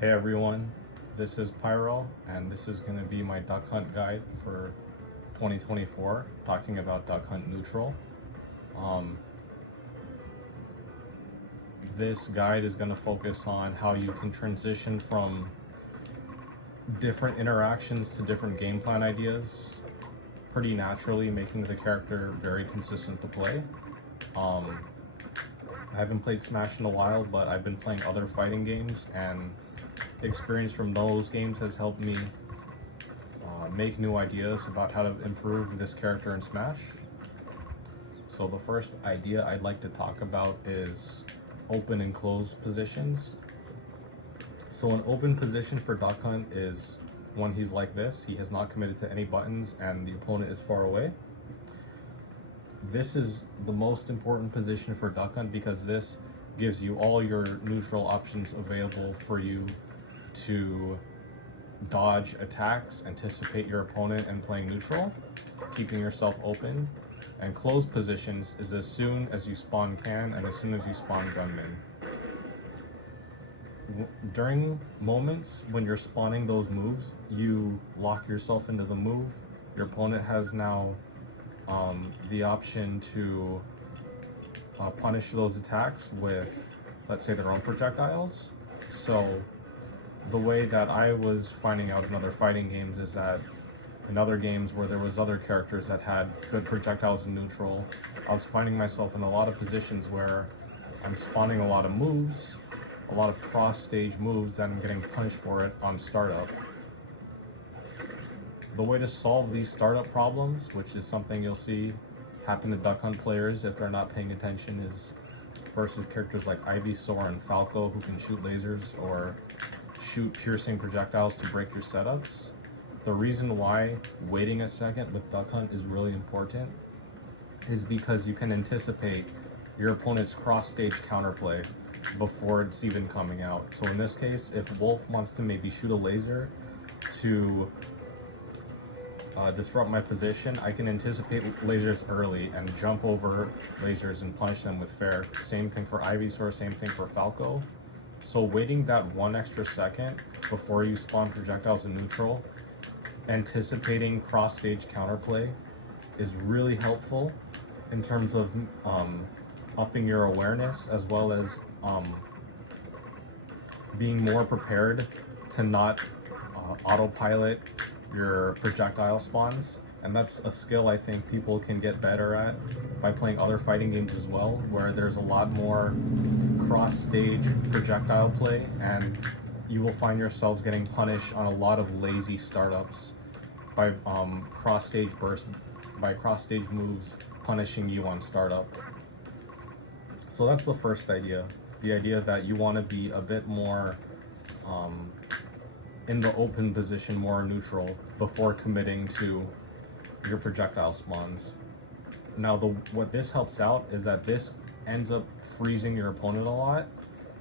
Hey everyone, this is Pyro, and this is going to be my duck hunt guide for 2024, talking about duck hunt neutral. This guide is going to focus on how you can transition from different interactions to different game plan ideas pretty naturally, making the character very consistent to play. I haven't played Smash in a while, but I've been playing other fighting games, and experience from those games has helped me make new ideas about how to improve this character in Smash. So the first idea I'd like to talk about is open and close positions. So an open position for Duck Hunt is when he's like this. He has not committed to any buttons and the opponent is far away. This is the most important position for Duck Hunt because this gives you all your neutral options available for you to dodge attacks, anticipate your opponent, and playing neutral, keeping yourself open. And closed positions is as soon as you spawn Can and as soon as you spawn Gunman. During moments when you're spawning those moves, you lock yourself into the move. Your opponent has now the option to punish those attacks with, let's say, their own projectiles. So the way that I was finding out in other fighting games is that in other games where there was other characters that had good projectiles in neutral, I was finding myself in a lot of positions where I'm spawning a lot of moves, a lot of cross-stage moves that I'm getting punished for it on startup. The way to solve these startup problems, which is something you'll see happen to Duck Hunt players if they're not paying attention, is versus characters like Ivysaur and Falco who can shoot lasers or shoot piercing projectiles to break your setups. The reason why waiting a second with Duck Hunt is really important is because you can anticipate your opponent's cross-stage counterplay before it's even coming out. So in this case, if Wolf wants to maybe shoot a laser to disrupt my position, I can anticipate lasers early and jump over lasers and punish them with fair. Same thing for Ivysaur, same thing for Falco. So waiting that 1 extra second before you spawn projectiles in neutral, anticipating cross-stage counterplay, is really helpful in terms of upping your awareness, as well as being more prepared to not autopilot your projectile spawns. And that's a skill I think people can get better at by playing other fighting games as well, where there's a lot more cross-stage projectile play, and you will find yourselves getting punished on a lot of lazy startups by cross-stage moves punishing you on startup. So that's the first idea. The idea that you want to be a bit more in the open position, more neutral, before committing to your projectile spawns. Now, what this helps out is that this ends up freezing your opponent a lot.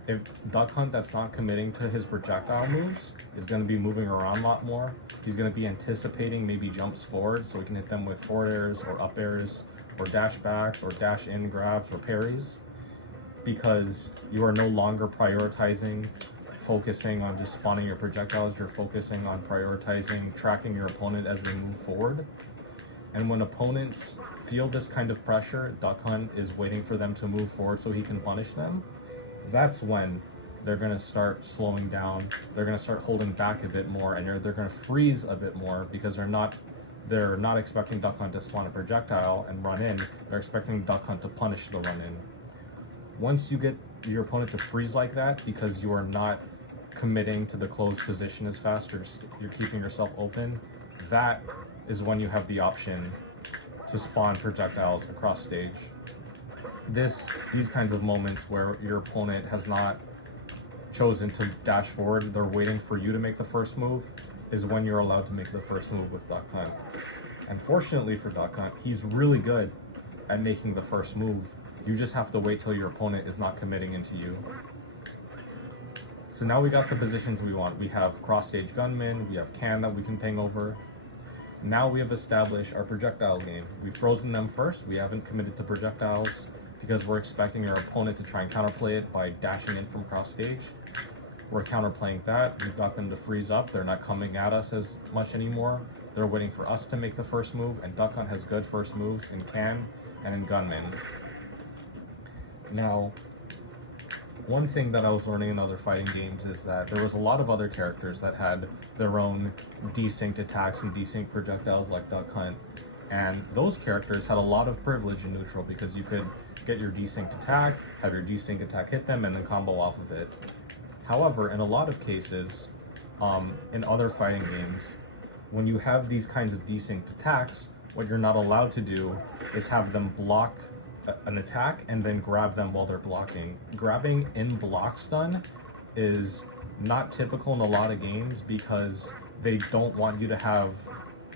If Duck Hunt that's not committing to his projectile moves is going to be moving around a lot more, he's going to be anticipating maybe jumps forward so he can hit them with forward airs or up airs or dash backs or dash in grabs or parries, because you are no longer focusing on just spawning your projectiles. You're focusing on prioritizing tracking your opponent as they move forward. And when opponents feel this kind of pressure, Duck Hunt is waiting for them to move forward so he can punish them. That's when they're going to start slowing down. They're going to start holding back a bit more, and they're going to freeze a bit more because they're not expecting Duck Hunt to spawn a projectile and run in. They're expecting Duck Hunt to punish the run in. Once you get your opponent to freeze like that because you are not committing to the closed position as fast, you're keeping yourself open, that is when you have the option to spawn projectiles across stage. These kinds of moments where your opponent has not chosen to dash forward, they're waiting for you to make the first move, is when you're allowed to make the first move with Duck Hunt. And fortunately for Duck Hunt, he's really good at making the first move. You just have to wait till your opponent is not committing into you. So now we got the positions we want. We have cross-stage gunman, we have Can that we can ping over. Now we have established our projectile game. We've frozen them first. We haven't committed to projectiles because we're expecting our opponent to try and counterplay it by dashing in from cross-stage. We're counterplaying that. We've got them to freeze up. They're not coming at us as much anymore. They're waiting for us to make the first move, and Duck Hunt has good first moves in Can and in Gunman. Now, one thing that I was learning in other fighting games is that there was a lot of other characters that had their own desynced attacks and desynced projectiles like Duck Hunt, and those characters had a lot of privilege in neutral because you could get your desynced attack, have your desynced attack hit them, and then combo off of it. However, in a lot of cases, in other fighting games, when you have these kinds of desynced attacks, what you're not allowed to do is have them block an attack and then grab them while they're blocking. Grabbing in block stun is not typical in a lot of games because they don't want you to have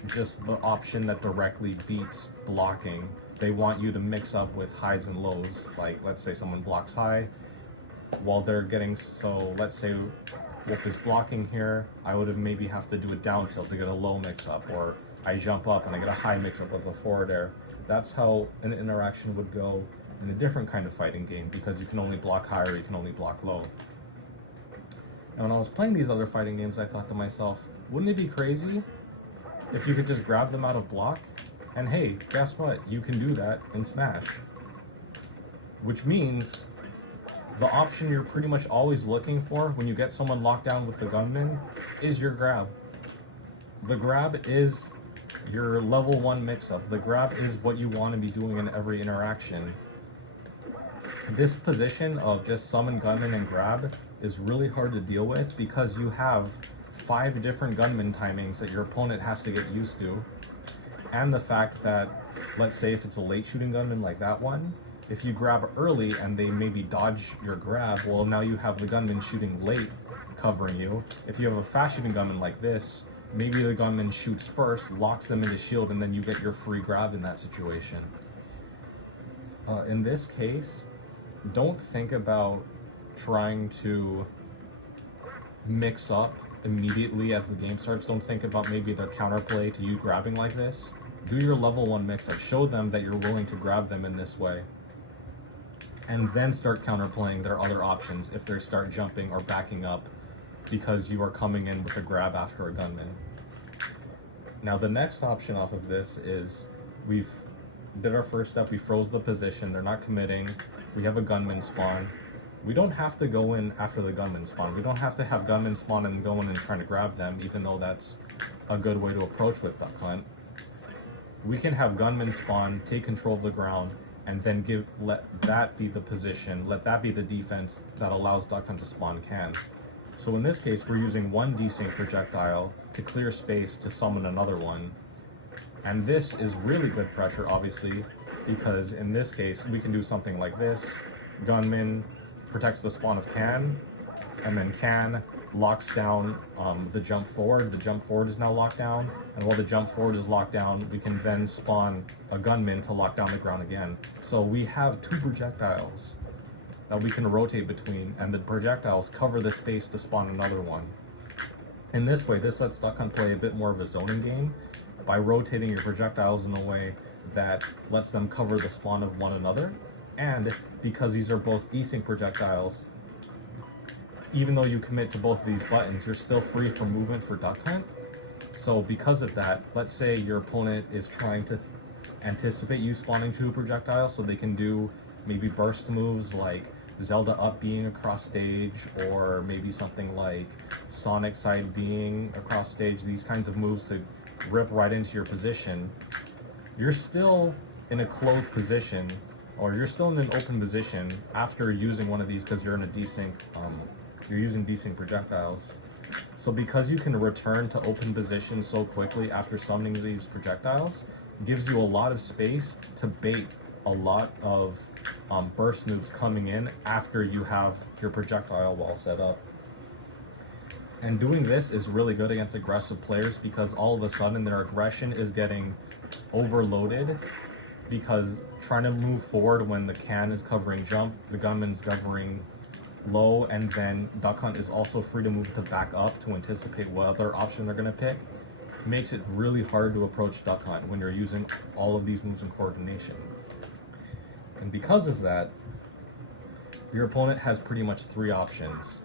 just the option that directly beats blocking. They want you to mix up with highs and lows. Like, let's say someone blocks high while they're getting, so let's say Wolf is blocking here, I would have maybe have to do a down tilt to get a low mix up, or I jump up and I get a high mix up with a forward air. That's how an interaction would go in a different kind of fighting game because you can only block high or you can only block low. And when I was playing these other fighting games, I thought to myself, wouldn't it be crazy if you could just grab them out of block? And hey, guess what? You can do that in Smash. Which means the option you're pretty much always looking for when you get someone locked down with the gunman is your grab. The grab is your level 1 mix-up. The grab is what you want to be doing in every interaction. This position of just summon gunman and grab is really hard to deal with because you have 5 different gunman timings that your opponent has to get used to. And the fact that, let's say if it's a late shooting gunman like that one, if you grab early and they maybe dodge your grab, well, now you have the gunman shooting late covering you. If you have a fast shooting gunman like this, maybe the gunman shoots first, locks them into shield, and then you get your free grab in that situation. In this case, don't think about trying to mix up immediately as the game starts. Don't think about maybe their counterplay to you grabbing like this. Do your level 1 mix-up. Show them that you're willing to grab them in this way. And then start counterplaying their other options if they start jumping or backing up because you are coming in with a grab after a gunman. Now the next option off of this is we've did our first step, we froze the position, they're not committing, we have a gunman spawn. We don't have to go in after the gunman spawn. We don't have to have gunman spawn and go in and try to grab them, even though that's a good way to approach with Duck Hunt. We can have gunman spawn, take control of the ground, and then let that be the position, let that be the defense that allows Duck Hunt to spawn Can. So in this case, we're using one desync projectile to clear space to summon another one. And this is really good pressure, obviously, because in this case, we can do something like this. Gunman protects the spawn of Can, and then Can locks down the jump forward. The jump forward is now locked down, and while the jump forward is locked down, we can then spawn a gunman to lock down the ground again. So we have 2 projectiles that we can rotate between, and the projectiles cover the space to spawn another one. In this way, this lets Duck Hunt play a bit more of a zoning game by rotating your projectiles in a way that lets them cover the spawn of one another. And because these are both desync projectiles, even though you commit to both of these buttons, you're still free from movement for Duck Hunt. So because of that, let's say your opponent is trying to anticipate you spawning 2 projectiles so they can do maybe burst moves like Zelda up being across stage, or maybe something like Sonic side being across stage, these kinds of moves to rip right into your position. You're still in a closed position, or you're still in an open position after using one of these because you're in a desync, you're using desync projectiles. So because you can return to open position so quickly after summoning these projectiles, gives you a lot of space to bait a lot of burst moves coming in after you have your projectile wall set up. And doing this is really good against aggressive players because all of a sudden their aggression is getting overloaded, because trying to move forward when the Can is covering jump, the gunman's covering low, and then Duck Hunt is also free to move to back up to anticipate what other option they're going to pick, makes it really hard to approach Duck Hunt when you're using all of these moves in coordination. And because of that, your opponent has pretty much 3 options.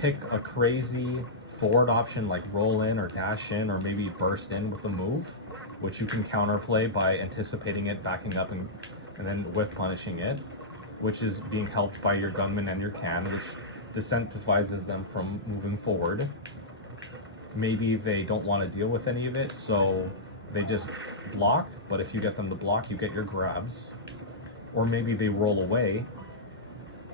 pick a crazy forward option like roll in or dash in or maybe burst in with a move, which you can counterplay by anticipating it, backing up, and then whiff punishing it, which is being helped by your gunman and your can, which disincentivizes them from moving forward. Maybe they don't want to deal with any of it, so they just block, but if you get them to block, you get your grabs. Or maybe they roll away.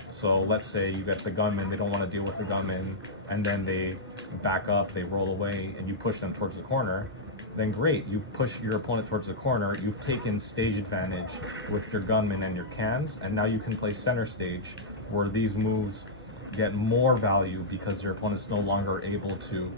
So let's say you get the gunman, they don't want to deal with the gunman, and then they back up, they roll away, and you push them towards the corner. Then great, you've pushed your opponent towards the corner, you've taken stage advantage with your gunman and your cans, and now you can play center stage, where these moves get more value because your opponent's no longer able to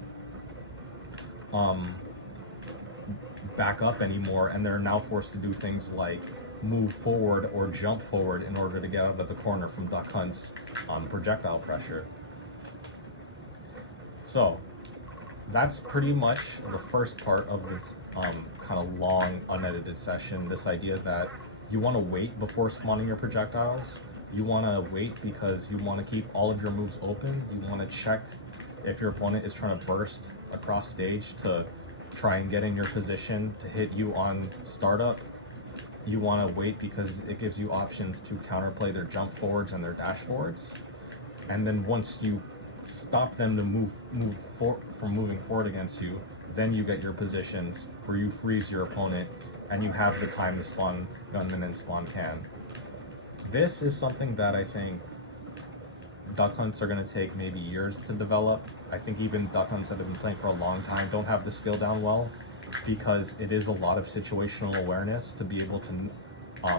back up anymore, and they're now forced to do things like move forward or jump forward in order to get out of the corner from Duck Hunt's projectile pressure. So that's pretty much the first part of this kind of long unedited session. This idea that you want to wait before spawning your projectiles. You want to wait because you want to keep all of your moves open. You want to check if your opponent is trying to burst across stage to try and get in your position to hit you on startup. You want to wait because it gives you options to counterplay their jump forwards and their dash forwards. And then once you stop them to move from moving forward against you, then you get your positions where you freeze your opponent and you have the time to spawn gunman and spawn can. This is something that I think Duck Hunts are going to take maybe years to develop. I think even Duck Hunts that have been playing for a long time don't have the skill down well, because it is a lot of situational awareness to be able to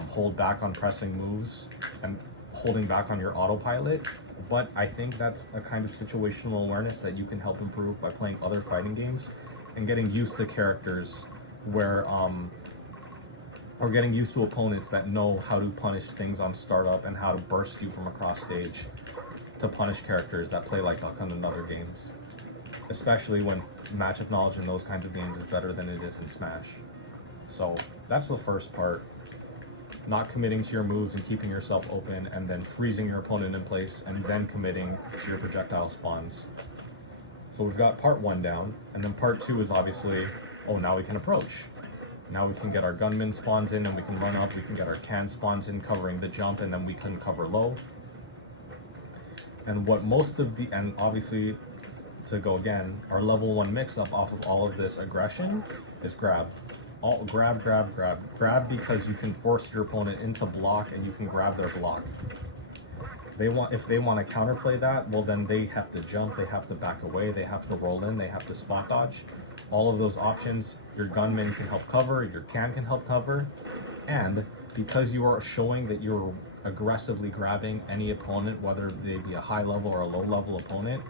hold back on pressing moves and holding back on your autopilot. But I think that's a kind of situational awareness that you can help improve by playing other fighting games and getting used to characters where or getting used to opponents that know how to punish things on startup and how to burst you from across stage to punish characters that play like Duck Hunt in other games, especially when matchup knowledge in those kinds of games is better than it is in Smash. So that's the first part. Not committing to your moves and keeping yourself open, and then freezing your opponent in place, and then committing to your projectile spawns. So we've got part 1 down, and then part 2 is obviously, oh, now we can approach. Now we can get our gunman spawns in, and we can run up, we can get our can spawns in covering the jump, and then we can cover low. And what most of the, and obviously, to go again, our level 1 mix-up off of all of this aggression is grab. Grab because you can force your opponent into block and you can grab their block. If they want to counterplay that, well then they have to jump, they have to back away, they have to roll in, they have to spot dodge. All of those options, your gunman can help cover, your can help cover, and because you are showing that you're aggressively grabbing any opponent, whether they be a high level or a low level opponent,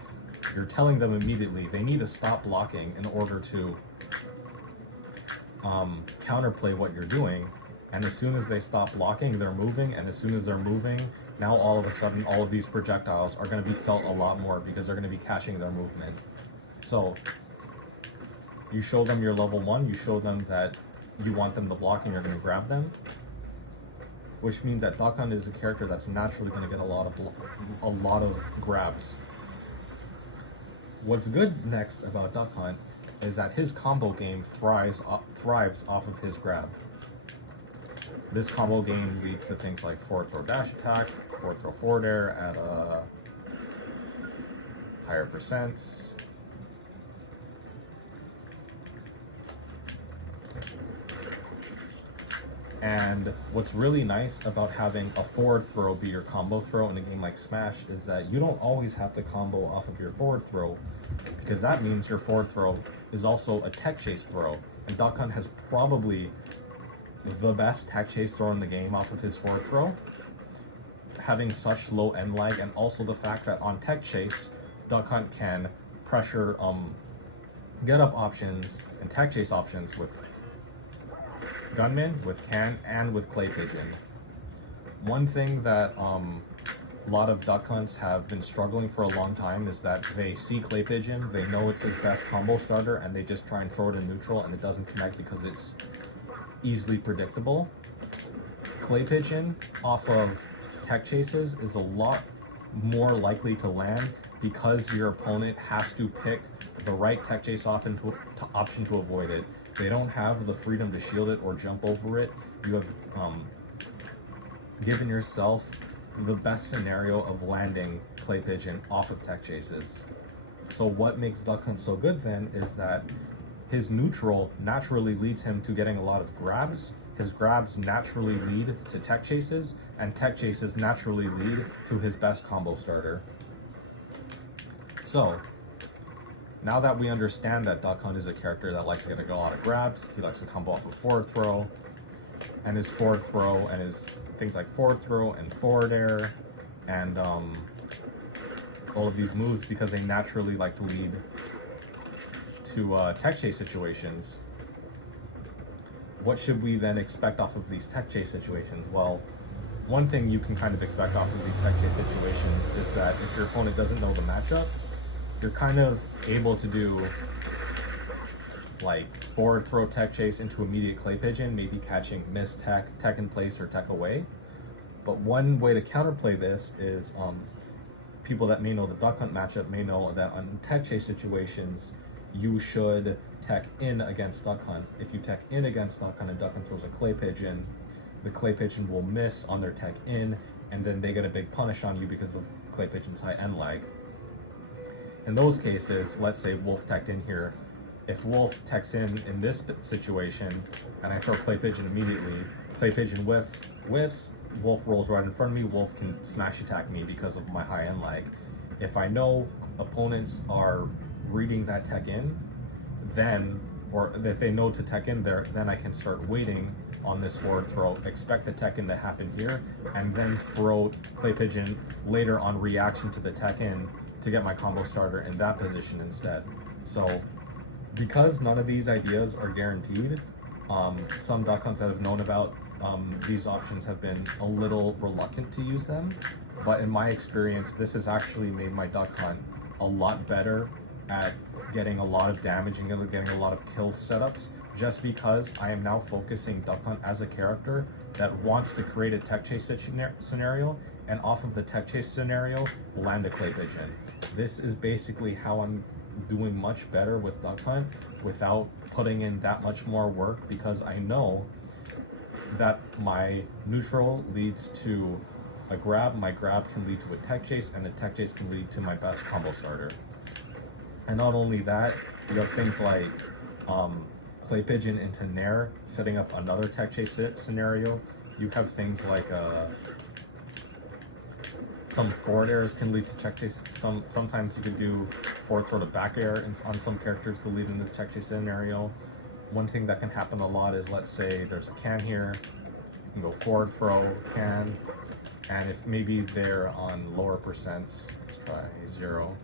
you're telling them immediately they need to stop blocking in order to counterplay what you're doing. And as soon as they stop blocking, they're moving, and as soon as they're moving, now all of a sudden all of these projectiles are going to be felt a lot more because they're going to be catching their movement. So you show them your level 1, you show them that you want them to block and you're going to grab them, which means that Duck Hunt is a character that's naturally going to get a lot of grabs. What's good next about Duck Hunt is that his combo game thrives off of his grab. This combo game leads to things like forward throw dash attack, forward throw forward air at a higher percents. And what's really nice about having a forward throw be your combo throw in a game like Smash is that you don't always have to combo off of your forward throw, because that means your forward throw is also a tech chase throw. And Duck Hunt has probably the best tech chase throw in the game off of his forward throw, having such low end lag, and also the fact that on tech chase, Duck Hunt can pressure get up options and tech chase options with gunman, with can, and with clay pigeon. One thing that a lot of Duck Hunts have been struggling for a long time is that they see clay pigeon, they know it's his best combo starter, and they just try and throw it in neutral, and it doesn't connect because it's easily predictable. Clay pigeon off of tech chases is a lot more likely to land because your opponent has to pick the right tech chase option to avoid it. They don't have the freedom to shield it or jump over it. You have given yourself the best scenario of landing Clay Pigeon off of tech chases. So what makes Duck Hunt so good then is that his neutral naturally leads him to getting a lot of grabs. His grabs naturally lead to tech chases, and tech chases naturally lead to his best combo starter. So, now that we understand that Duck Hunt is a character that likes to get a lot of grabs, he likes to combo off of forward throw, and his forward throw, and his things like forward throw and forward air, and all of these moves, because they naturally like to lead to tech chase situations. What should we then expect off of these tech chase situations? Well, one thing you can kind of expect off of these tech chase situations is that if your opponent doesn't know the matchup, you're kind of able to do like forward throw tech chase into immediate Clay Pigeon, maybe catching miss tech in place or tech away. But one way to counterplay this is people that may know the Duck Hunt matchup may know that on tech chase situations, you should tech in against Duck Hunt. If you tech in against Duck Hunt and Duck Hunt throws a Clay Pigeon, the Clay Pigeon will miss on their tech in, and then they get a big punish on you because of Clay Pigeon's high end lag. In those cases, let's say Wolf teched in here. If Wolf techs in this situation, and I throw Clay Pigeon immediately, Clay Pigeon whiffs, Wolf rolls right in front of me, Wolf can smash attack me because of my high end lag. If I know opponents are reading that tech in, then, or that they know to tech in there, then I can start waiting on this forward throw, expect the tech in to happen here, and then throw Clay Pigeon later on reaction to the tech in to get my combo starter in that position instead. So because none of these ideas are guaranteed, some Duck Hunts that have known about these options have been a little reluctant to use them, but in my experience, this has actually made my Duck Hunt a lot better at getting a lot of damage and getting a lot of kill setups, just because I am now focusing Duck Hunt as a character that wants to create a tech chase scenario, and off of the tech chase scenario, land a Clay Pigeon. This is basically how I'm doing much better with Duck Hunt without putting in that much more work, because I know that my neutral leads to a grab, my grab can lead to a tech chase, and the tech chase can lead to my best combo starter. And not only that, you have things like Clay Pigeon into Nair, setting up another tech chase scenario. You have things like some forward airs can lead to tech chase. Sometimes you could do forward throw to back air on some characters to lead into the tech chase scenario. One thing that can happen a lot is, let's say there's a can here, you can go forward throw, can, and if maybe they're on lower percents, let's try 0.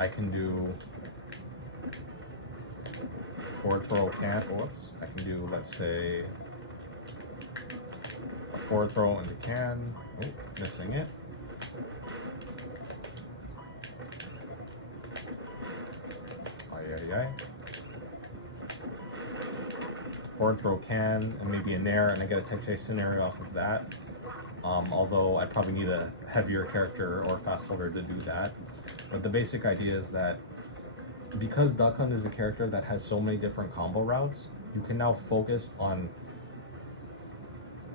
I can do forward throw can, whoops, I can do, let's say, a forward throw into can, oh, missing it. Ay. Forward throw can, and maybe a Nair, and I get a tech chase scenario off of that. Although I probably need a heavier character or fast folder to do that. But the basic idea is that because Duck Hunt is a character that has so many different combo routes, you can now focus on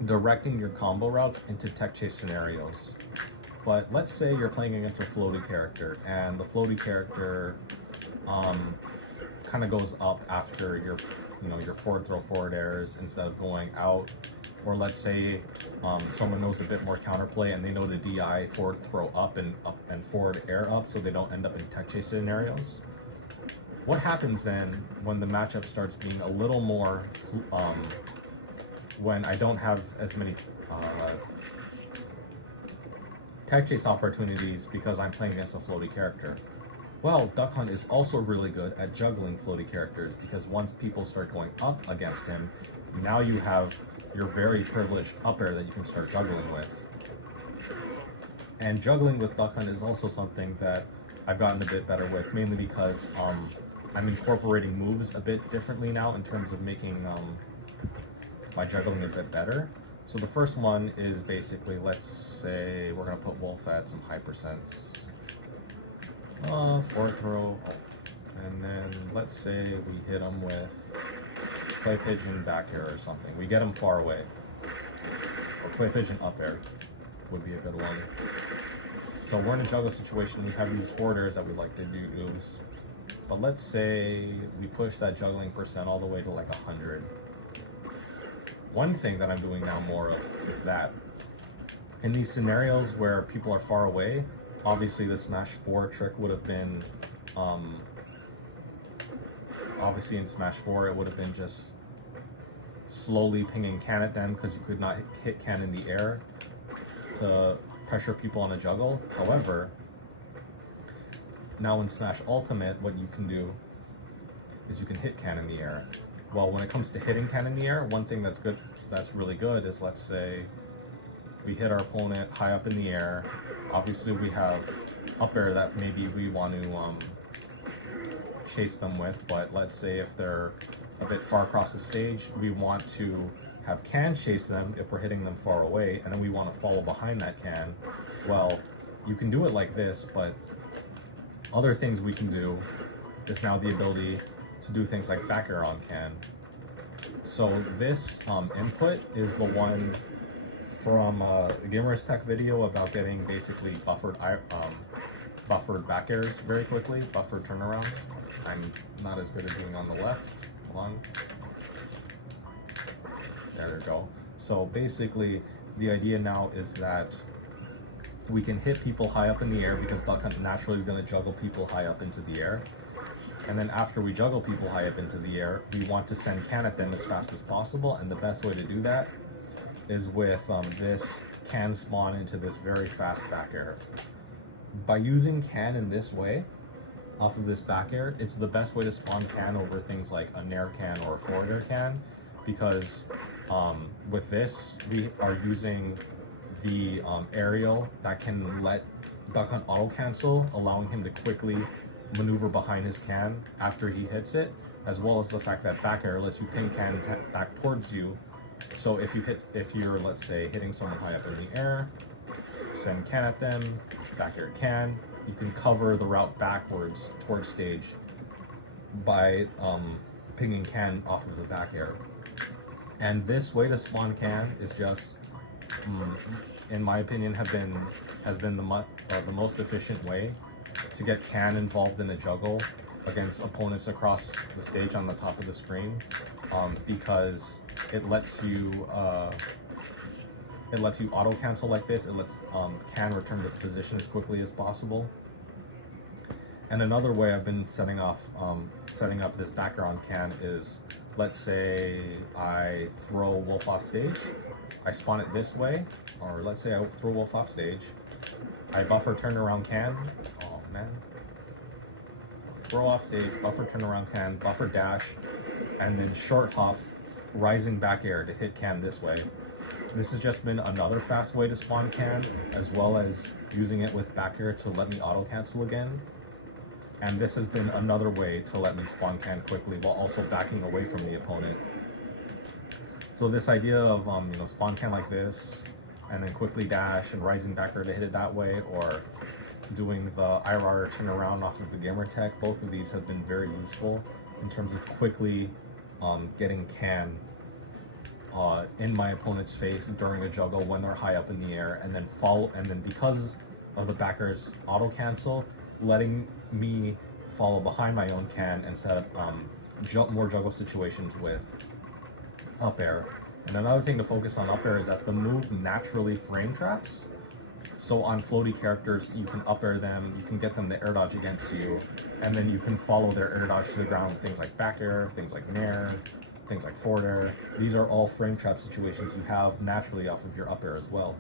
directing your combo routes into tech chase scenarios. But let's say you're playing against a floaty character, and the floaty character kind of goes up after your forward throw forward airs instead of going out. Or let's say someone knows a bit more counterplay and they know the DI forward throw up and forward air up, so they don't end up in tech chase scenarios. What happens then when the matchup starts being a little more when I don't have as many tech chase opportunities because I'm playing against a floaty character? Well, Duck Hunt is also really good at juggling floaty characters, because once people start going up against him, now you have your very privileged up air that you can start juggling with. And juggling with Duck Hunt is also something that I've gotten a bit better with, mainly because I'm incorporating moves a bit differently now in terms of making my juggling a bit better. So the first one is basically, let's say we're gonna put Wolf at some high percents. Forward throw, and then let's say we hit him with Clay Pigeon back air or something. We get him far away. Or Clay Pigeon up air would be a good one. So we're in a juggle situation, we have these forward airs that we like to use. But let's say we push that juggling percent all the way to like 100. One thing that I'm doing now more of is that in these scenarios where people are far away, obviously the Smash 4 trick would have been, obviously in Smash 4 it would have been just slowly pinging can at them because you could not hit can in the air to pressure people on a juggle. However, now in Smash Ultimate, what you can do is you can hit can in the air. Well, when it comes to hitting can in the air, one thing that's really good is, let's say we hit our opponent high up in the air. Obviously we have up air that maybe we want to chase them with, but let's say if they're a bit far across the stage, we want to have can chase them if we're hitting them far away, and then we want to follow behind that can. Well, you can do it like this, but other things we can do is now the ability to do things like back air on can. So this input is the one from a Gamers Tech video about getting basically buffered back airs very quickly, buffered turnarounds. I'm not as good at doing on the left. Hold on. Yeah, there we go. So basically, the idea now is that we can hit people high up in the air because Duck Hunt naturally is going to juggle people high up into the air. And then after we juggle people high up into the air, we want to send can at them as fast as possible. And the best way to do that is with this can spawn into this very fast back air. By using can in this way, off of this back air, it's the best way to spawn can over things like a nair can or a forward air can, because with this, we are using the aerial that can let Duck Hunt auto cancel, allowing him to quickly maneuver behind his can after he hits it, as well as the fact that back air lets you ping can back towards you. So if you're, let's say, hitting someone high up in the air, send can at them, back air can, you can cover the route backwards towards stage by pinging can off of the back air. And this way to spawn can is just, in my opinion, has been the most efficient way to get can involved in a juggle against opponents across the stage on the top of the screen, because it lets you auto cancel like this. It lets can return to position as quickly as possible. And another way I've been setting up this background can is, let's say I throw Wolf off stage, I spawn it this way, or let's say I throw Wolf off stage, I buffer turnaround can, oh man, throw off stage, buffer turnaround can, buffer dash, and then short hop, rising back air to hit can this way. This has just been another fast way to spawn can, as well as using it with back air to let me auto cancel again. And this has been another way to let me spawn can quickly while also backing away from the opponent. So this idea of spawn can like this, and then quickly dash and rising back air to hit it that way, or doing the IRR turnaround off of the Gamer Tech, both of these have been very useful in terms of quickly getting can in my opponent's face during a juggle when they're high up in the air, and then because of the back air's auto cancel, letting me follow behind my own can and set up more juggle situations with up air. And another thing to focus on up air is that the move naturally frame traps. So on floaty characters, you can up air them, you can get them to air dodge against you, and then you can follow their air dodge to the ground with things like back air, things like nair, things like forward air. These are all frame trap situations you have naturally off of your up air as well.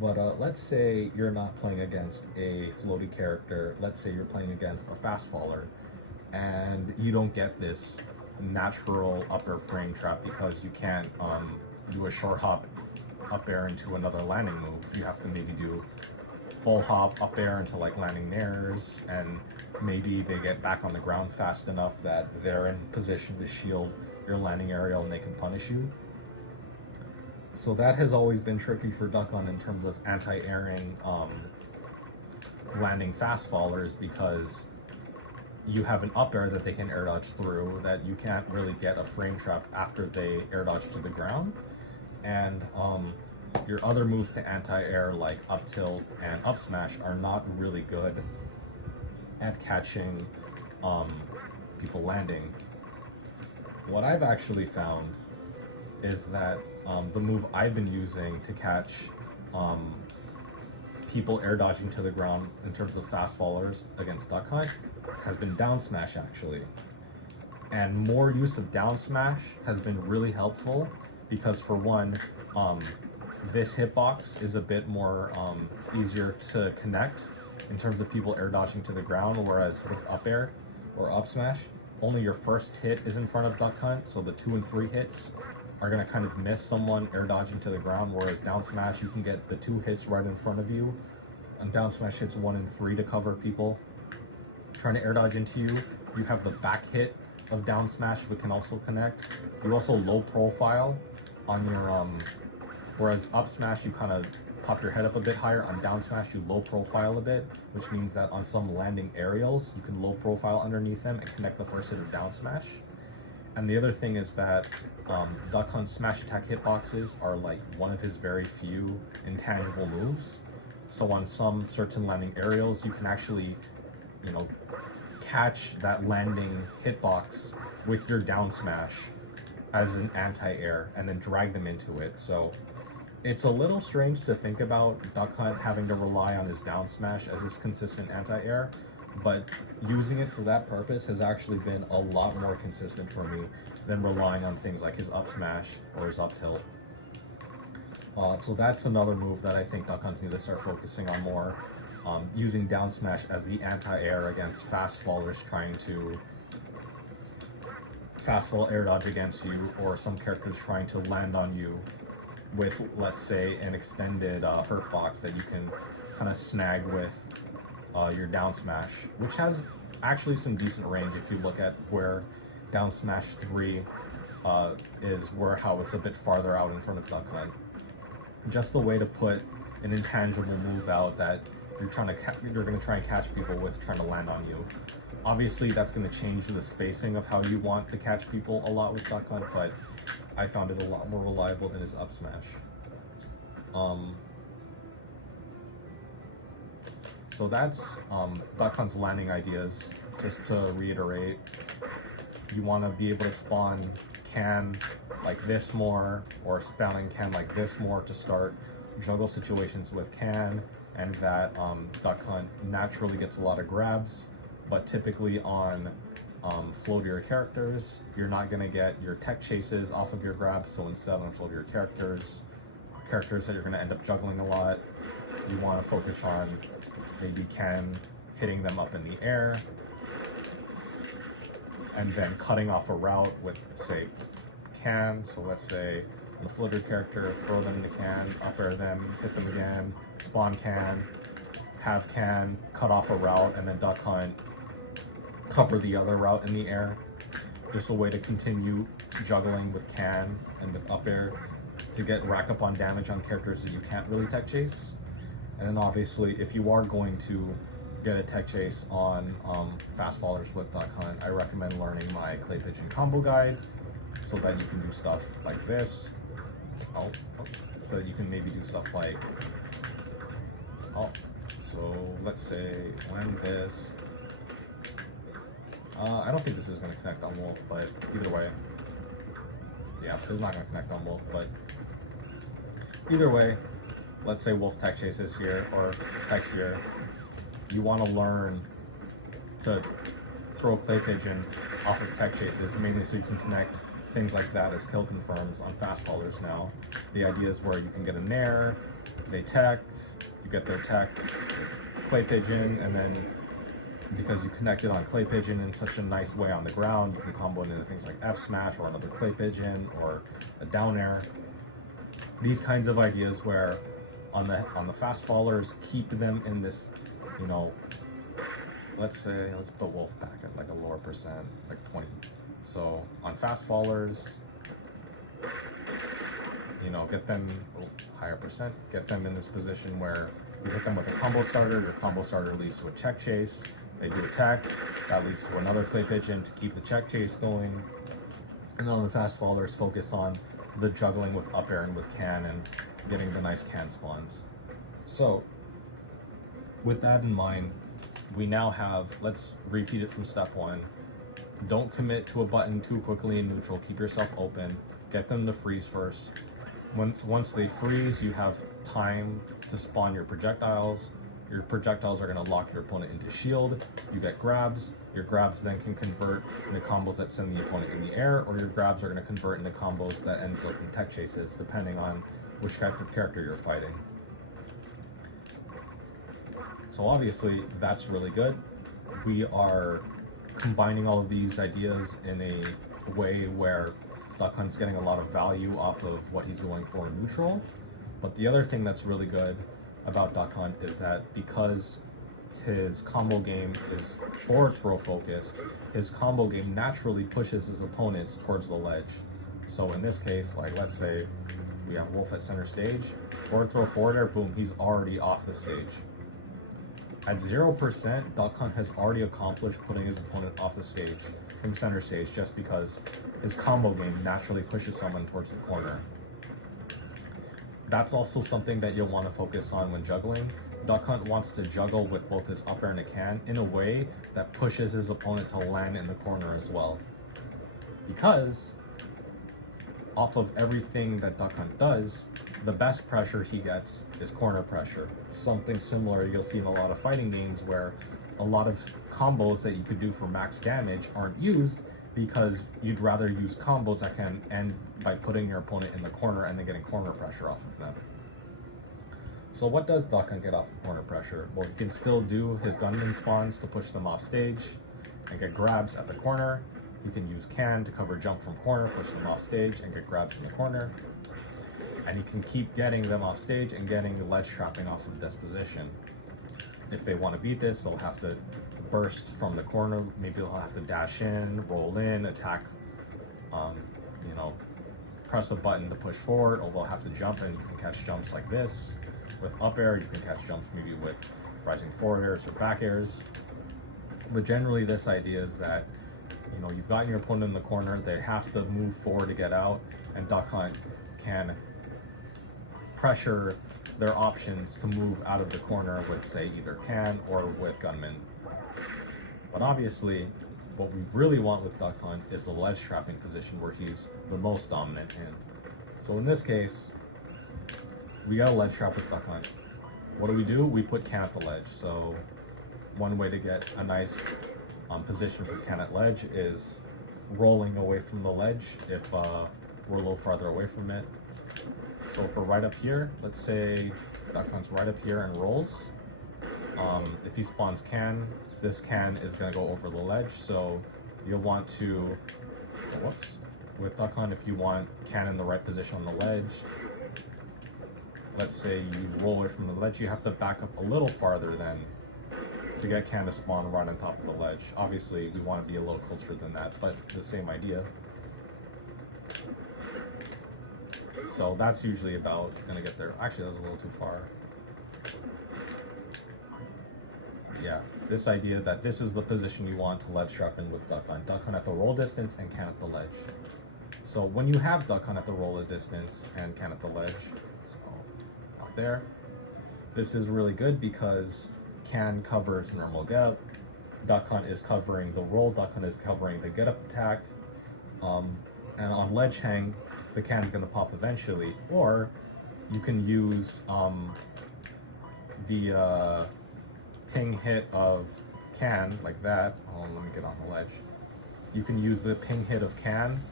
But let's say you're not playing against a floaty character, let's say you're playing against a fast faller, and you don't get this natural up air frame trap because you can't do a short hop up air into another landing move. You have to maybe do full hop up air into like landing nairs, and maybe they get back on the ground fast enough that they're in position to shield your landing aerial and they can punish you. So that has always been tricky for Duck-On in terms of anti-airing landing fast fallers, because you have an up air that they can air dodge through that you can't really get a frame trap after they air dodge to the ground. And your other moves to anti-air like up tilt and up smash are not really good at catching people landing. What I've actually found is that the move I've been using to catch people air dodging to the ground in terms of fast fallers against Duck Hunt has been down smash, actually. And more use of down smash has been really helpful because, for one, this hitbox is a bit more easier to connect in terms of people air dodging to the ground, whereas with up air or up smash, only your first hit is in front of Duck Hunt, so the 2 and 3 hits are going to kind of miss someone air dodging to the ground, whereas down smash, you can get the 2 hits right in front of you, and down smash hits 1 and 3 to cover people trying to air dodge into you. You have the back hit of down smash that can also connect. You also low profile on your whereas up smash you kind of pop your head up a bit higher. On down smash you low profile a bit, which means that on some landing aerials you can low profile underneath them and connect the first hit of down smash. And the other thing is that Duck Hunt's smash attack hitboxes are like one of his very few intangible moves. So on some certain landing aerials you can actually, you know, catch that landing hitbox with your down smash as an anti-air and then drag them into it. So it's a little strange to think about Duck Hunt having to rely on his down smash as his consistent anti-air, but using it for that purpose has actually been a lot more consistent for me than relying on things like his up smash or his up tilt. So that's another move that I think Duck Hunt's need to start focusing on more. Using down smash as the anti-air against fast fallers trying to fast fall air dodge against you, or some characters trying to land on you with, let's say, an extended hurt box that you can kind of snag with your down smash, which has actually some decent range if you look at where down smash 3 is, where how it's a bit farther out in front of Duck Hunt. Just a way to put an intangible move out that you're going to try and catch people with trying to land on you. Obviously, that's going to change the spacing of how you want to catch people a lot with Duck Hunt, but I found it a lot more reliable than his up smash. So that's Duck Hunt's landing ideas. Just to reiterate, you want to be able to spawn can like this more, or spawning can like this more to start juggle situations with can, and that Duck Hunt naturally gets a lot of grabs, but typically on floatier characters, you're not going to get your tech chases off of your grabs, so instead on floatier characters that you're going to end up juggling a lot, you want to focus on maybe can hitting them up in the air, and then cutting off a route with, say, can. So let's say on a floater character, throw them in the can, up air them, hit them again, spawn can, have can, cut off a route, and then Duck Hunt cover the other route in the air. Just a way to continue juggling with can and with up air to get rack up on damage on characters that you can't really tech chase. And then obviously, if you are going to get a tech chase on fast fallers with Duck Hunt, I recommend learning my Clay Pigeon combo guide so that you can do stuff like this. So that you can maybe do stuff like, so let's say when this, I don't think this is going to connect on Wolf, but either way, yeah, this is not going to connect on Wolf, but either way, let's say Wolf tech chases here, or techs here. You want to learn to throw Clay Pigeon off of tech chases, mainly so you can connect things like that as kill confirms on fast fallers now. The idea is where you can get a nair, they tech, you get their tech, Clay Pigeon, and then because you connected on Clay Pigeon in such a nice way on the ground, you can combo it into things like F smash or another Clay Pigeon or a down air. These kinds of ideas where on the fast fallers, keep them in this, you know, let's put Wolf back at like a lower percent, like 20. So on fast fallers, you know, get them higher percent, get them in this position where you hit them with a combo starter. Your combo starter leads to a check chase. They do attack, that leads to another clay pigeon to keep the check chase going. And then on the fast fallers, focus on the juggling with up air and with can and getting the nice can spawns. So with that in mind, we now have, let's repeat it from step one. Don't commit to a button too quickly in neutral. Keep yourself open. Get them to freeze first. Once they freeze, you have time to spawn your projectiles. Your projectiles are going to lock your opponent into shield. You get grabs. Your grabs then can convert into combos that send the opponent in the air, or your grabs are going to convert into combos that ends up in tech chases, depending on which type of character you're fighting. So obviously, that's really good. We are combining all of these ideas in a way where Duck Hunt's getting a lot of value off of what he's going for in neutral. But the other thing that's really good about Duck Hunt is that because his combo game is forward throw focused, his combo game naturally pushes his opponents towards the ledge. So in this case, like let's say we have Wolf at center stage, forward throw forward air, boom, he's already off the stage. At 0%, Duck Hunt has already accomplished putting his opponent off the stage from center stage just because his combo game naturally pushes someone towards the corner. That's also something that you'll want to focus on when juggling. Duck Hunt wants to juggle with both his up air and a can in a way that pushes his opponent to land in the corner as well. Because off of everything that Duck Hunt does, the best pressure he gets is corner pressure. Something similar you'll see in a lot of fighting games where a lot of combos that you could do for max damage aren't used because you'd rather use combos that can end by putting your opponent in the corner and then getting corner pressure off of them. So what does Duck Hunt get off of corner pressure? Well, he can still do his gunman spawns to push them off stage and get grabs at the corner. You can use can to cover jump from corner, push them off stage and get grabs in the corner. And he can keep getting them off stage and getting the ledge trapping off of this position. If they want to beat this, they'll have to burst from the corner. Maybe they'll have to dash in, roll in, attack, you know, press a button to push forward, or they'll have to jump, and you can catch jumps like this. With up air, you can catch jumps maybe with rising forward airs or back airs. But generally this idea is that, you know, you've gotten your opponent in the corner, they have to move forward to get out, and Duck Hunt can pressure their options to move out of the corner with, say, either can or with gunman. But obviously, what we really want with Duck Hunt is the ledge trapping position where he's the most dominant in. So in this case, we got a ledge trap with Duck Hunt. What do? We put can at the ledge. So one way to get a nice position for can at ledge is rolling away from the ledge if we're a little farther away from it. So if we're right up here, let's say Duck Hunt's right up here and rolls. If he spawns can, this can is going to go over the ledge. So you'll want to, whoops, with Duck Hunt, if you want can in the right position on the ledge, let's say you roll away from the ledge, you have to back up a little farther then to get can to spawn right on top of the ledge. Obviously, we want to be a little closer than that, but the same idea. So that's usually about gonna get there. Actually, that was a little too far. But yeah, this idea that this is the position you want to ledge trap in with Duck Hunt. Duck Hunt at the roll distance and can at the ledge. So when you have Duck Hunt at the roll distance and can at the ledge, so out there, this is really good because can covers normal get up, Duck Hunt is covering the roll, Duck Hunt is covering the get up attack, and on ledge hang, the can's gonna pop eventually, or you can use the ping hit of can like that. Oh, let me get on the ledge. You can use the ping hit of can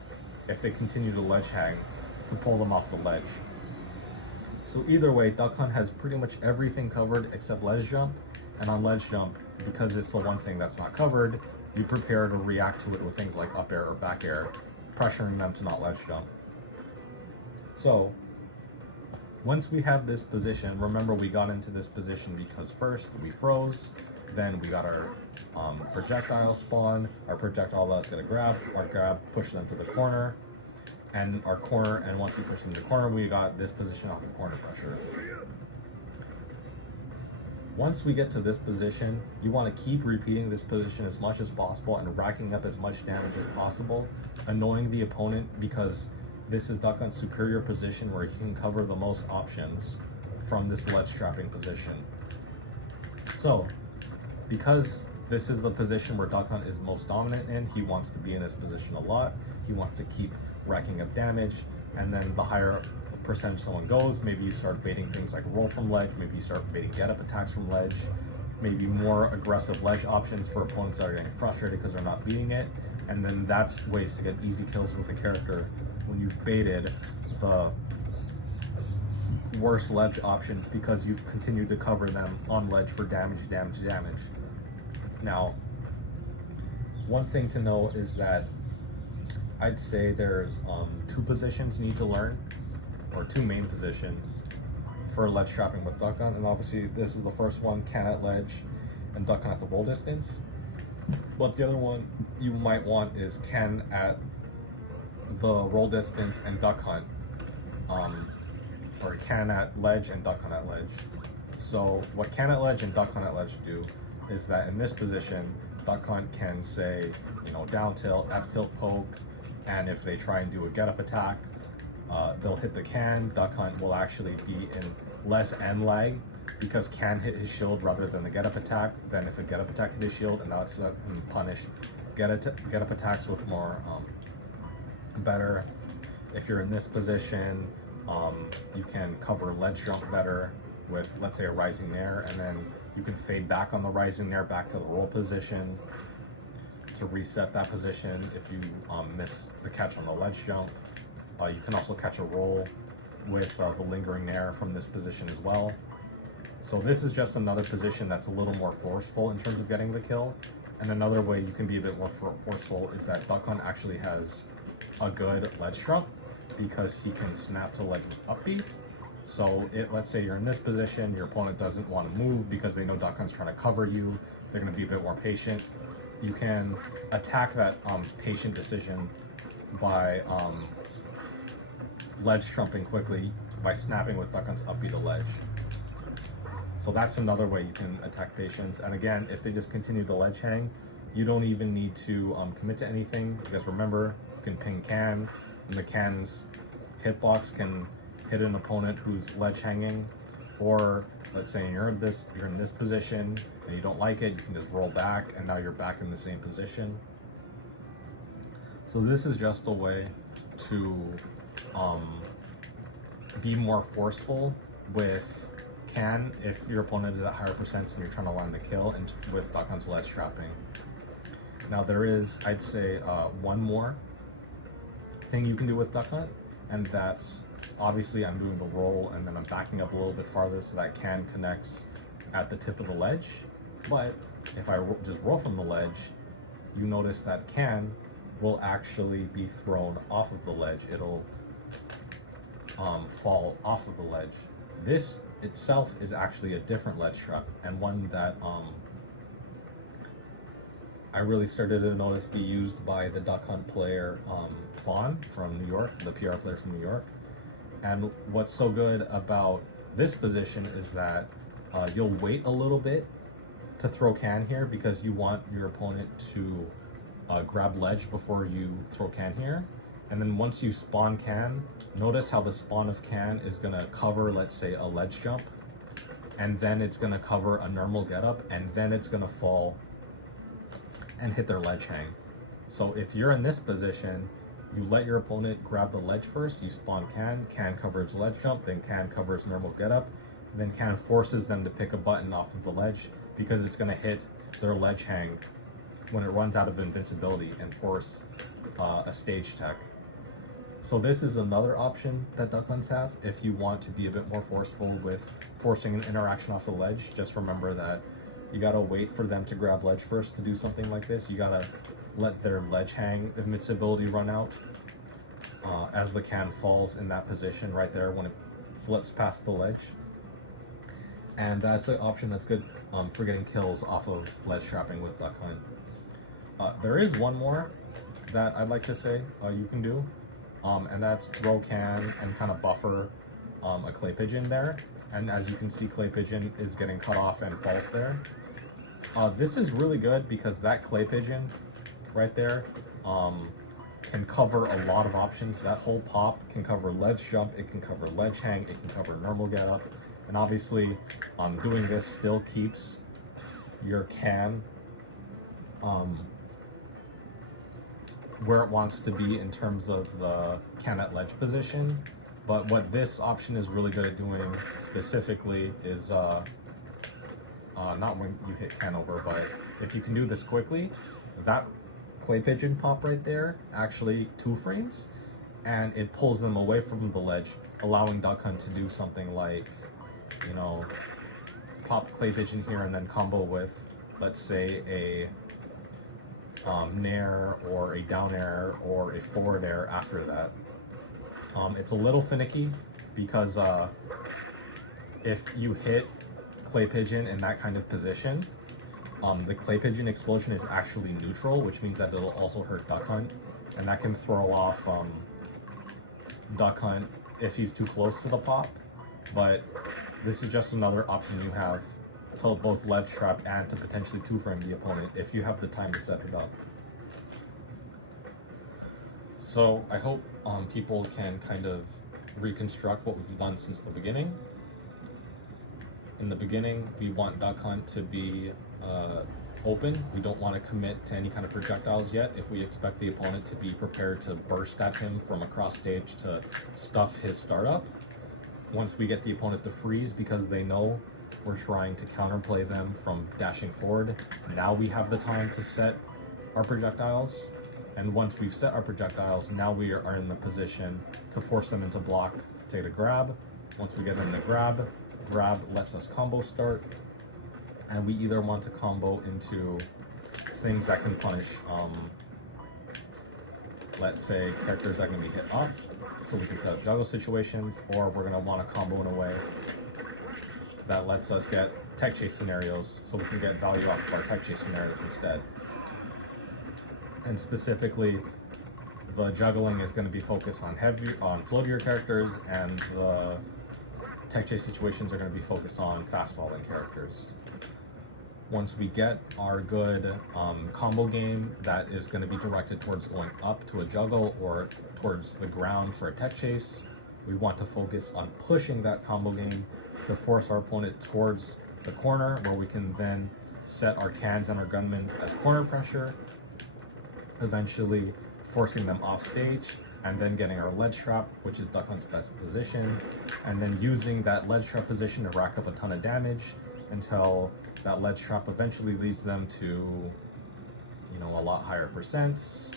if they continue to ledge hang to pull them off the ledge. So either way, Duck Hunt has pretty much everything covered except ledge jump, and on ledge jump, because it's the one thing that's not covered, you prepare to react to it with things like up air or back air, pressuring them to not ledge jump. So once we have this position, remember we got into this position because first we froze, then we got our projectile spawn, our projectile allows us to get a grab, our grab pushed them to the corner, and our corner, and once we push them to the corner, we got this position off of corner pressure. Once we get to this position, you want to keep repeating this position as much as possible and racking up as much damage as possible, annoying the opponent, because this is Duck Hunt's superior position where he can cover the most options from this ledge trapping position. So, because this is the position where Duck Hunt is most dominant in, he wants to be in this position a lot. He wants to keep racking up damage, and then the higher percentage someone goes, maybe you start baiting things like roll from ledge, maybe you start baiting get up attacks from ledge, maybe more aggressive ledge options for opponents that are getting frustrated because they're not beating it, and then that's ways to get easy kills with a character when you've baited the worst ledge options because you've continued to cover them on ledge for damage. Now, one thing to know is that I'd say there's two positions you need to learn, or two main positions for ledge trapping with Duck Hunt, and obviously this is the first one, can at ledge and Duck Hunt at the roll distance. But the other one you might want is can at the roll distance and Duck Hunt, or can at ledge and Duck Hunt at ledge. So what can at ledge and Duck Hunt at ledge do is that in this position, Duck Hunt can say, you know, down tilt, F tilt poke, and if they try and do a get up attack, they'll hit the can. Duck Hunt will actually be in less end lag because can hit his shield rather than the get up attack than if a get up attack hit his shield, and that's punish get up attacks with more better. If you're in this position, you can cover ledge jump better with, let's say, a rising nair, and then you can fade back on the rising nair back to the roll position to reset that position if you miss the catch on the ledge jump. You can also catch a roll with the lingering nair from this position as well. So this is just another position that's a little more forceful in terms of getting the kill. And another way you can be a bit more forceful is that Duck Hunt actually has a good ledge jump because he can snap to ledge with upbeat. So let's say you're in this position, your opponent doesn't want to move because they know Duck Hunt's trying to cover you. They're going to be a bit more patient. You can attack that patient decision by ledge trumping quickly by snapping with Duck Hunt's upbeat to ledge. So that's another way you can attack patience. And again, if they just continue to ledge hang, you don't even need to commit to anything, because remember, you can ping can, and the can's hitbox can hit an opponent who's ledge hanging. Or let's say you're in this position and you don't like it, you can just roll back, and now you're back in the same position. So this is just a way to be more forceful with can if your opponent is at higher percents and you're trying to land the kill, and with Duck Hunt's ledge trapping. Now there is, I'd say, one more thing you can do with Duck Hunt, and that's obviously I'm doing the roll and then I'm backing up a little bit farther so that can connects at the tip of the ledge. But if I just roll from the ledge, you notice that can will actually be thrown off of the ledge. It'll fall off of the ledge. This itself is actually a different ledge trap, and one that I really started to notice be used by the Duck Hunt player Fawn from New York, the PR player from New York. And what's so good about this position is that you'll wait a little bit to throw can here because you want your opponent to grab ledge before you throw can here. And then once you spawn can, notice how the spawn of can is gonna cover, let's say, a ledge jump, and then it's gonna cover a normal get up, and then it's gonna fall and hit their ledge hang. So if you're in this position, you let your opponent grab the ledge first, you spawn can covers ledge jump, then can covers normal get up, and then can forces them to pick a button off of the ledge because it's gonna hit their ledge hang when it runs out of invincibility and force a stage tech. So this is another option that Duck Hunts have if you want to be a bit more forceful with forcing an interaction off the ledge. Just remember that you gotta wait for them to grab ledge first to do something like this. You gotta let their ledge hang invincibility run out as the can falls in that position right there when it slips past the ledge. And that's an option that's good for getting kills off of ledge trapping with Duck Hunt. There is one more that I'd like to say you can do, and that's throw can and kind of buffer a clay pigeon there. And as you can see, clay pigeon is getting cut off and falls there. This is really good because that clay pigeon right there can cover a lot of options. That whole pop can cover ledge jump, it can cover ledge hang, it can cover normal get up. And obviously doing this still keeps your can where it wants to be in terms of the can at ledge position. But what this option is really good at doing specifically is not when you hit can over, but if you can do this quickly, that clay pigeon pop right there actually 2 frames, and it pulls them away from the ledge, allowing Duck Hunt to do something like, you know, pop clay pigeon here and then combo with, let's say, a nair or a down air or a forward air after that. It's a little finicky because if you hit clay pigeon in that kind of position, the clay pigeon explosion is actually neutral, which means that it'll also hurt Duck Hunt, and that can throw off Duck Hunt if he's too close to the pop. But this is just another option you have to both ledge trap and to potentially 2-frame the opponent if you have the time to set it up. So I hope people can kind of reconstruct what we've done since the beginning. In the beginning, we want Duck Hunt to be open. We don't want to commit to any kind of projectiles yet if we expect the opponent to be prepared to burst at him from across stage to stuff his startup. Once we get the opponent to freeze because they know we're trying to counterplay them from dashing forward, now we have the time to set our projectiles. And once we've set our projectiles, now we are in the position to force them into block, take a grab. Once we get them to grab lets us combo start. And we either want to combo into things that can punish, let's say, characters that can be hit up, so we can set up juggle situations, or we're gonna want to combo in a way that lets us get tech chase scenarios, so we can get value off of our tech chase scenarios instead. And specifically, the juggling is going to be focused on floatier characters, and the tech chase situations are going to be focused on fast falling characters. Once we get our good combo game that is going to be directed towards going up to a juggle or towards the ground for a tech chase, we want to focus on pushing that combo game to force our opponent towards the corner, where we can then set our cans and our gunmans as corner pressure, eventually forcing them off stage, and then getting our ledge trap, which is Duck Hunt's best position, and then using that ledge trap position to rack up a ton of damage until that ledge trap eventually leads them to, you know, a lot higher percents,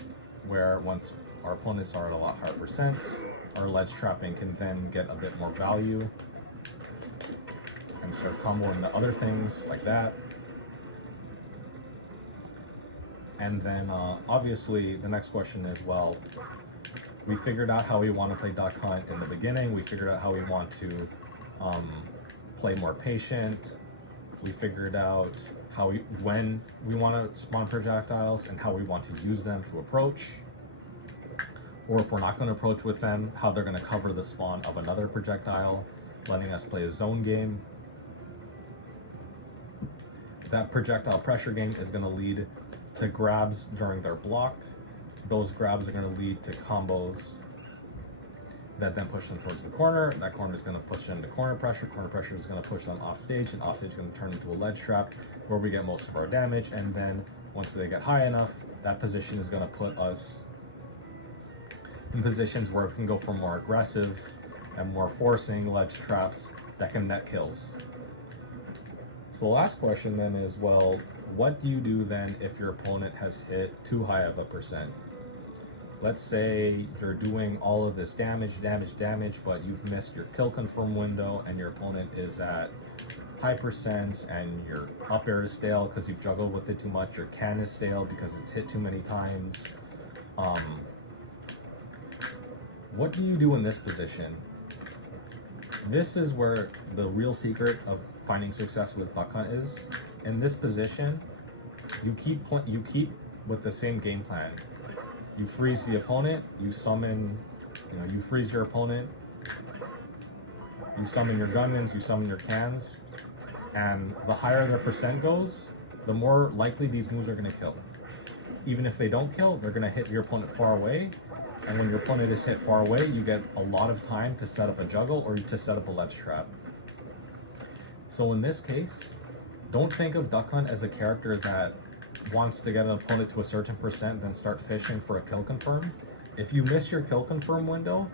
where once our opponents are at a lot higher percents, our ledge trapping can then get a bit more value and start comboing the other things like that. And then obviously the next question is, well, we figured out how we want to play Duck Hunt in the beginning. We figured out how we want to play more patient. We figured out when we want to spawn projectiles and how we want to use them to approach. Or if we're not going to approach with them, how they're going to cover the spawn of another projectile, letting us play a zone game. That projectile pressure game is going to lead to grabs during their block. Those grabs are going to lead to combos that then push them towards the corner. That corner is going to push them into corner pressure. Corner pressure is going to push them off stage, and off stage is going to turn into a ledge trap where we get most of our damage. And then once they get high enough, that position is going to put us in positions where we can go for more aggressive and more forcing ledge traps that can net kills. So the last question then is, well, what do you do then if your opponent has hit too high of a percent? Let's say you're doing all of this damage, but you've missed your kill confirm window and your opponent is at high percents and your up air is stale because you've juggled with it too much, your can is stale because it's hit too many times. What do you do in this position? This is where the real secret of finding success with Duck Hunt is. In this position, you keep with the same game plan. You freeze the opponent, you summon You know, you freeze your opponent, you summon your gunmans, you summon your cans, and the higher their percent goes, the more likely these moves are going to kill. Even if they don't kill, they're going to hit your opponent far away, and when your opponent is hit far away, you get a lot of time to set up a juggle or to set up a ledge trap. So in this case, don't think of Duck Hunt as a character that wants to get an opponent to a certain percent, then start fishing for a kill confirm. If you miss your kill confirm window,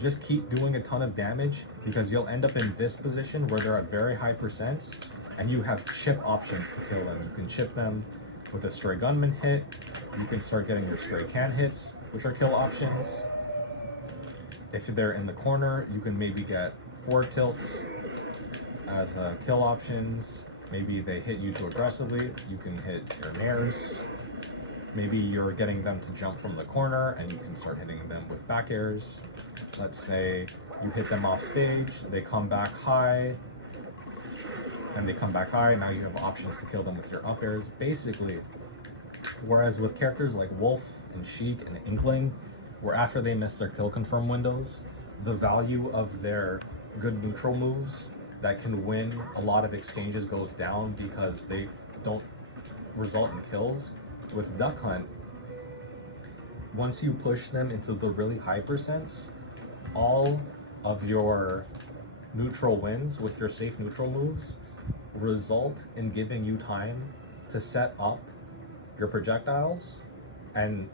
just keep doing a ton of damage, because you'll end up in this position where they're at very high percents, and you have chip options to kill them. You can chip them with a stray gunman hit, you can start getting your stray can hits, which are kill options. If they're in the corner, you can maybe get forward tilts as kill options. Maybe they hit you too aggressively, you can hit your nairs. Maybe you're getting them to jump from the corner and you can start hitting them with back airs. Let's say you hit them off stage, they come back high, and they come back high, now you have options to kill them with your up airs. Basically, whereas with characters like Wolf and Sheik and Inkling, where after they miss their kill confirm windows, the value of their good neutral moves that can win a lot of exchanges goes down because they don't result in kills. With Duck Hunt, once you push them into the really high percents, all of your neutral wins with your safe neutral moves result in giving you time to set up your projectiles, and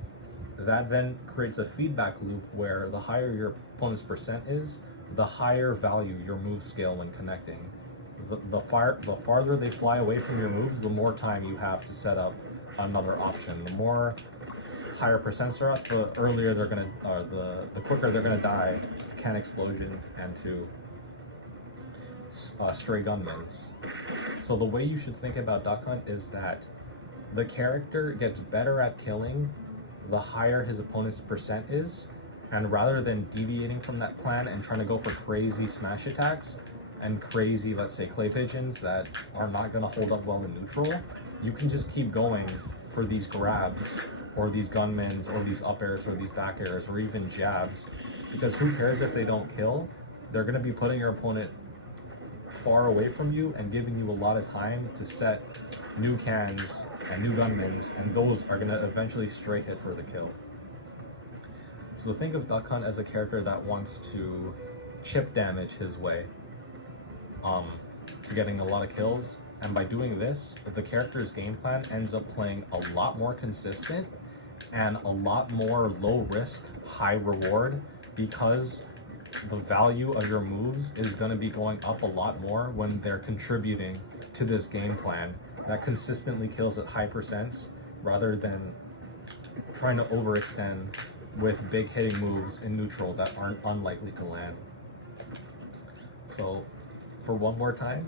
that then creates a feedback loop where the higher your opponent's percent is, the higher value your moves scale when connecting. The farther they fly away from your moves, the more time you have to set up another option. The more higher percents are at, the earlier they're gonna, the quicker they're gonna die to can explosions and to stray gunmans. So the way you should think about Duck Hunt is that the character gets better at killing the higher his opponent's percent is, and rather than deviating from that plan and trying to go for crazy smash attacks and crazy, let's say, clay pigeons that are not going to hold up well in neutral, you can just keep going for these grabs or these gunmans or these up airs or these back airs or even jabs, because who cares if they don't kill? They're going to be putting your opponent far away from you and giving you a lot of time to set new cans and new gunmans, and those are going to eventually straight hit for the kill. So think of Duck Hunt as a character that wants to chip damage his way to getting a lot of kills, and by doing this, the character's game plan ends up playing a lot more consistent and a lot more low risk, high reward, because the value of your moves is going to be going up a lot more when they're contributing to this game plan that consistently kills at high percents, rather than trying to overextend with big hitting moves in neutral that aren't unlikely to land. So for one more time,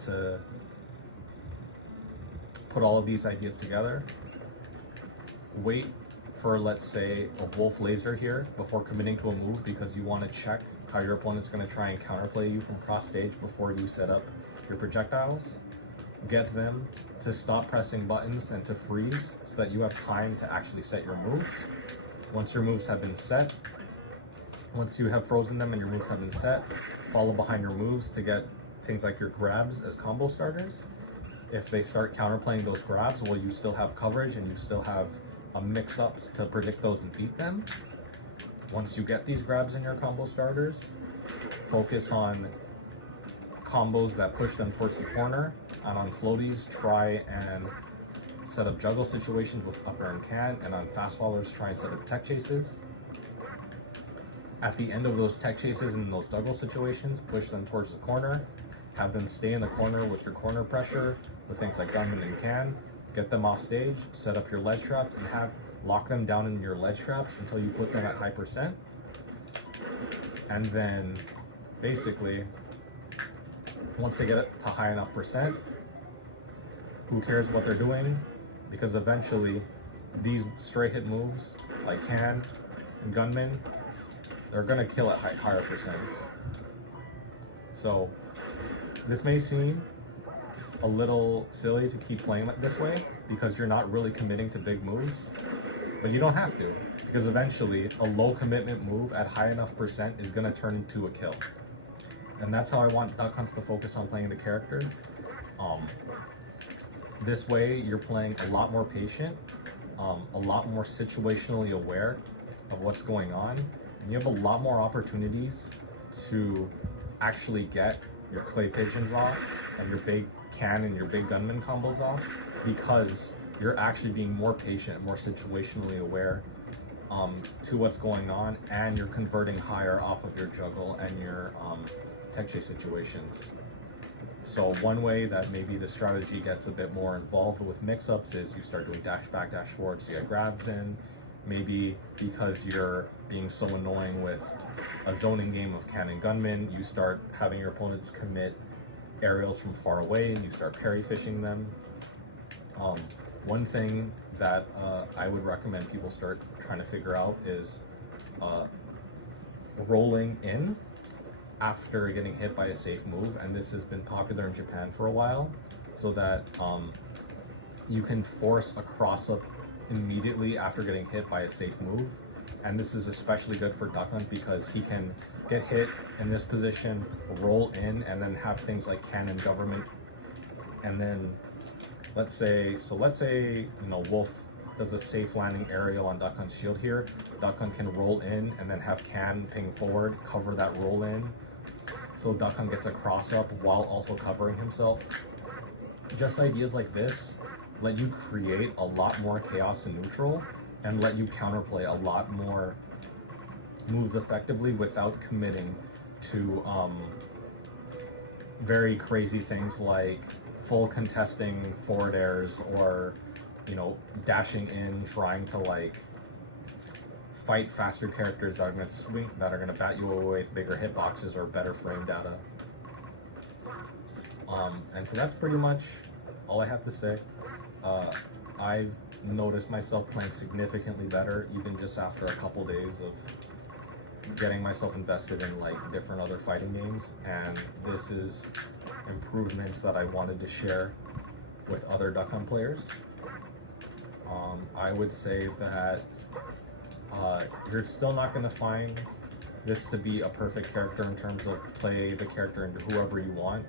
to put all of these ideas together, wait for, let's say, a wolf laser here before committing to a move, because you want to check how your opponent's going to try and counterplay you from cross stage before you set up your projectiles. Get them to stop pressing buttons and to freeze so that you have time to actually set your moves. Once your moves have been set, once you have frozen them and your moves have been set, follow behind your moves to get things like your grabs as combo starters. If they start counterplaying those grabs, well, you still have coverage and you still have mix-ups to predict those and beat them. Once you get these grabs in your combo starters, focus on combos that push them towards the corner, and on floaties, try and set up juggle situations with upper and can, and on fast followers, try and set up tech chases. At the end of those tech chases and those juggle situations, push them towards the corner, have them stay in the corner with your corner pressure with things like gunman and can, get them off stage, set up your ledge traps, and lock them down in your ledge traps until you put them at high percent. And then basically, once they get it to high enough percent, who cares what they're doing? Because eventually these straight hit moves like can and gunman, they're gonna kill at higher percents. So this may seem a little silly to keep playing it this way because you're not really committing to big moves, But you don't have to, because eventually a low commitment move at high enough percent is going to turn into a kill. And that's how I want Duck Hunts to focus on playing the character. This way you're playing a lot more patient, a lot more situationally aware of what's going on, and you have a lot more opportunities to actually get your clay pigeons off and your big can and your big gunman combos off, because you're actually being more patient, more situationally aware to what's going on, and you're converting higher off of your juggle and your tech chase situations. So one way that maybe the strategy gets a bit more involved with mix-ups is you start doing dash back, dash forward to get grabs in. Maybe because you're being so annoying with a zoning game of cannon gunman, you start having your opponents commit aerials from far away and you start parry fishing them. One thing that I would recommend people start trying to figure out is rolling in after getting hit by a safe move, and this has been popular in Japan for a while, so that you can force a cross-up immediately after getting hit by a safe move. And this is especially good for Duck Hunt because he can get hit in this position, roll in, and then have things like cannon government. And then let's say you know, Wolf does a safe landing aerial on Duck Hunt's shield here. Duck Hunt can roll in and then have can ping forward, cover that roll in, so Duck Hunt gets a cross up while also covering himself. Just ideas like this let you create a lot more chaos in neutral and let you counterplay a lot more moves effectively without committing to very crazy things like full contesting forward airs, or, you know, dashing in, trying to like fight faster characters that are going to swing, that are going to bat you away with bigger hitboxes or better frame data. And so that's pretty much all I have to say. I've noticed myself playing significantly better even just after a couple days of getting myself invested in like different other fighting games, and this is improvements that I wanted to share with other Duck Hunt players. I would say that you're still not going to find this to be a perfect character in terms of play the character into whoever you want,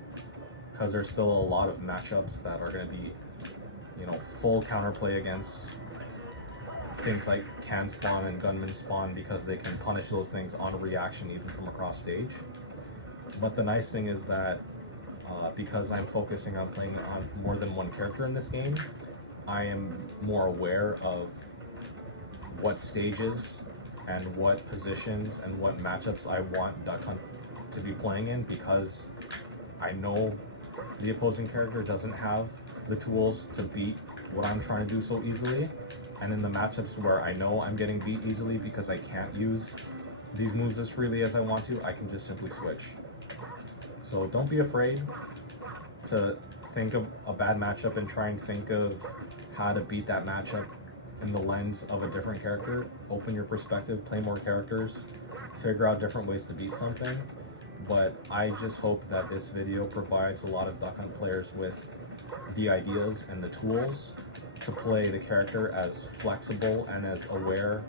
because there's still a lot of matchups that are going to be, you know, full counterplay against things like can spawn and gunman spawn, because they can punish those things on reaction even from across stage. But the nice thing is that because I'm focusing on playing on more than one character in this game, I am more aware of what stages and what positions and what matchups I want Duck Hunt to be playing in, because I know the opposing character doesn't have the tools to beat what I'm trying to do so easily. And in the matchups where I know I'm getting beat easily because I can't use these moves as freely as I want to, I can just simply switch. So don't be afraid to think of a bad matchup and try and think of how to beat that matchup in the lens of a different character. Open your perspective, play more characters, figure out different ways to beat something. But I just hope that this video provides a lot of Duck Hunt players with the ideas and the tools to play the character as flexible and as aware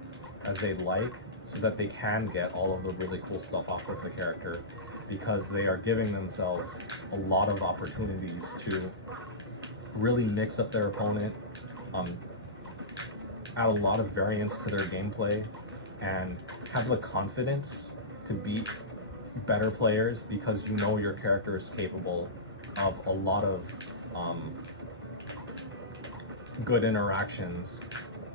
as they'd like, so that they can get all of the really cool stuff off of the character, because they are giving themselves a lot of opportunities to really mix up their opponent, add a lot of variance to their gameplay, and have the confidence to beat better players, because you know your character is capable of a lot of good interactions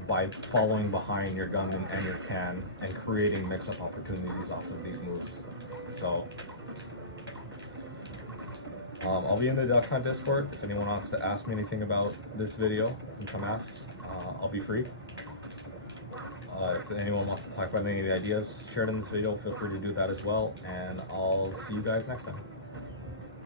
by following behind your gunman and your can and creating mix-up opportunities off of these moves. So I'll be in the Duck Hunt Discord. If anyone wants to ask me anything about this video, you can come ask. I'll be free. If anyone wants to talk about any of the ideas shared in this video, feel free to do that as well, and I'll see you guys next time.